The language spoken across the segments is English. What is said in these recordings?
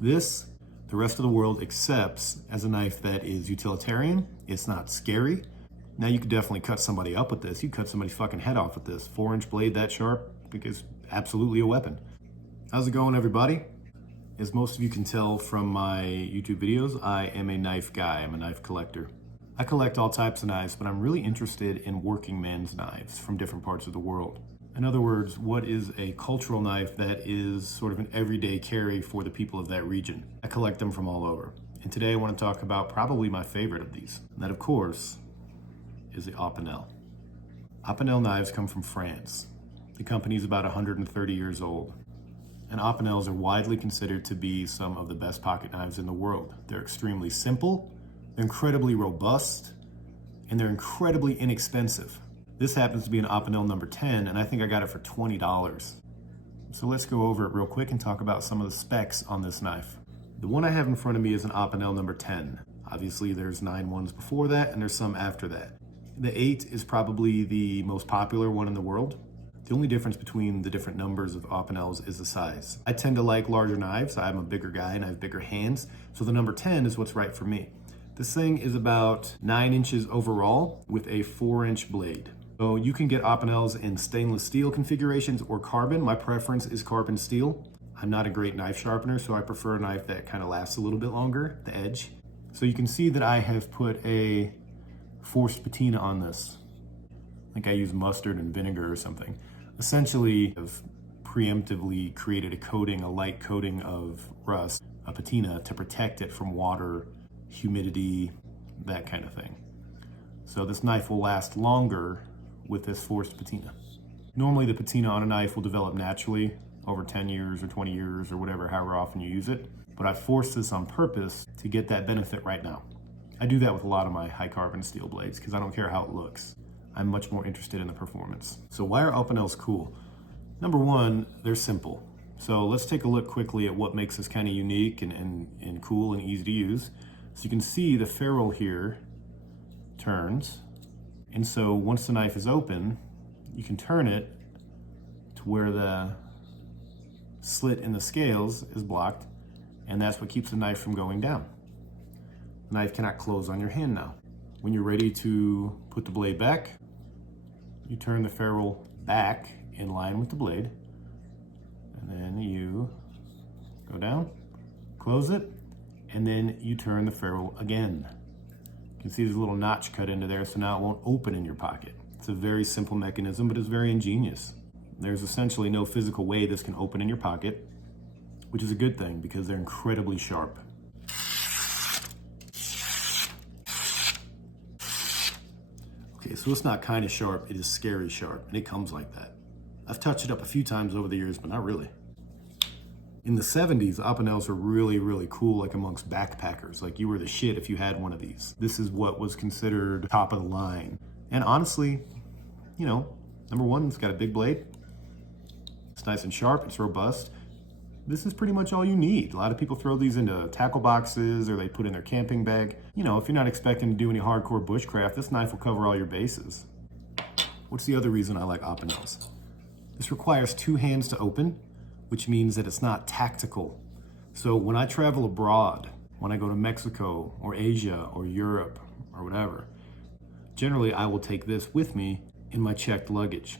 This, the rest of the world accepts as a knife that is utilitarian. It's not scary. Now you could definitely cut somebody up with this. You cut somebody's fucking head off with this. 4-inch blade that sharp, because absolutely a weapon. How's it going, everybody? As most of you can tell from my YouTube videos, I am a knife guy. I'm a knife collector. I collect all types of knives, but I'm really interested in working man's knives from different parts of the world. In other words, what is a cultural knife that is sort of an everyday carry for the people of that region? I collect them from all over. And today I want to talk about probably my favorite of these. And that, of course, is the Opinel. Opinel knives come from France. The company is about 130 years old. And Opinels are widely considered to be some of the best pocket knives in the world. They're extremely simple, they're incredibly robust, and they're incredibly inexpensive. This happens to be an Opinel number 10, and I think I got it for $20. So let's go over it real quick and talk about some of the specs on this knife. The one I have in front of me is an Opinel number 10. Obviously there's 9 ones before that, and there's some after that. The 8 is probably the most popular one in the world. The only difference between the different numbers of Opinels is the size. I tend to like larger knives. I'm a bigger guy and I have bigger hands, so the number 10 is what's right for me. This thing is about 9 inches overall with a 4-inch blade. So you can get Opinels in stainless steel configurations or carbon. My preference is carbon steel. I'm not a great knife sharpener, so I prefer a knife that kind of lasts a little bit longer, the edge. So you can see that I have put a forced patina on this. I think I use mustard and vinegar or something. Essentially, I've preemptively created a coating, a light coating of rust, a patina, to protect it from water, humidity, that kind of thing. So this knife will last longer with this forced patina. Normally the patina on a knife will develop naturally over 10 years or 20 years or whatever, however often you use it. But I forced this on purpose to get that benefit right now. I do that with a lot of my high carbon steel blades because I don't care how it looks. I'm much more interested in the performance. So why are Opinels cool? Number one, they're simple. So let's take a look quickly at what makes this kind of unique and cool and easy to use. So you can see the ferrule here turns. And so once the knife is open, you can turn it to where the slit in the scales is blocked, and that's what keeps the knife from going down. The knife cannot close on your hand now. When you're ready to put the blade back, you turn the ferrule back in line with the blade, and then you go down, close it, and then you turn the ferrule again. You can see there's a little notch cut into there, so now it won't open in your pocket. It's a very simple mechanism, but it's very ingenious. There's essentially no physical way this can open in your pocket, which is a good thing because they're incredibly sharp. Okay, so it's not kind of sharp, it is scary sharp, and it comes like that. I've touched it up a few times over the years, but not really. In the 70s, Opinels were really, really cool, like amongst backpackers. Like you were the shit if you had one of these. This is what was considered top of the line. And honestly, you know, number one, it's got a big blade. It's nice and sharp, it's robust. This is pretty much all you need. A lot of people throw these into tackle boxes or they put in their camping bag. You know, if you're not expecting to do any hardcore bushcraft, this knife will cover all your bases. What's the other reason I like Opinels? This requires 2 hands to open, which means that it's not tactical. So when I travel abroad, when I go to Mexico or Asia or Europe or whatever, generally I will take this with me in my checked luggage.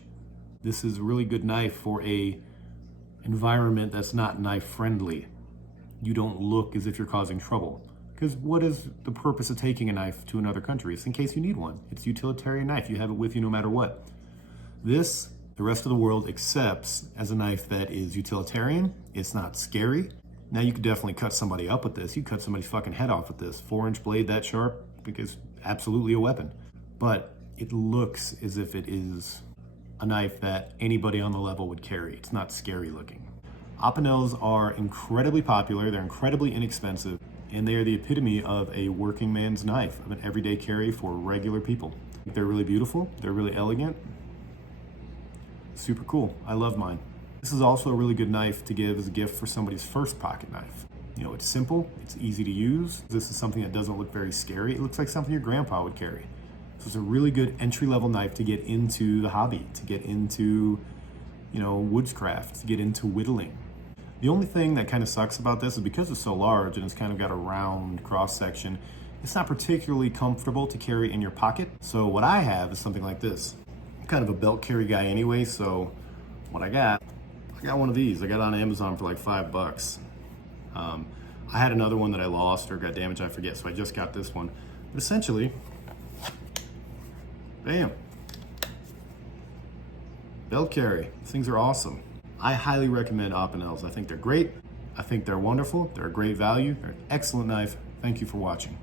This is a really good knife for a environment that's not knife friendly. You don't look as if you're causing trouble. Because what is the purpose of taking a knife to another country? It's in case you need one. It's a utilitarian knife. You have it with you no matter what. This, the rest of the world accepts as a knife that is utilitarian. It's not scary. Now you could definitely cut somebody up with this. You cut somebody's fucking head off with this. 4-inch blade that sharp, because absolutely a weapon. But it looks as if it is a knife that anybody on the level would carry. It's not scary looking. Opinels are incredibly popular, they're incredibly inexpensive, and they are the epitome of a working man's knife, of an everyday carry for regular people. They're really beautiful, they're really elegant, super cool. I love mine. This is also a really good knife to give as a gift for somebody's first pocket knife. You know, it's simple, it's easy to use. This is something that doesn't look very scary. It looks like something your grandpa would carry. So it's a really good entry-level knife to get into the hobby, to get into, you know, woodscraft, to get into whittling. The only thing that kind of sucks about this is because it's so large and it's kind of got a round cross section, it's not particularly comfortable to carry in your pocket. So what I have is something like this. I'm kind of a belt carry guy anyway, so what I got one of these. I got it on Amazon for like $5. I had another one that I lost or got damaged, I forget, so I just got this one. But essentially, bam, belt carry. These things are awesome. I highly recommend Opinels. I think they're great. I think they're wonderful. They're a great value. They're an excellent knife. Thank you for watching.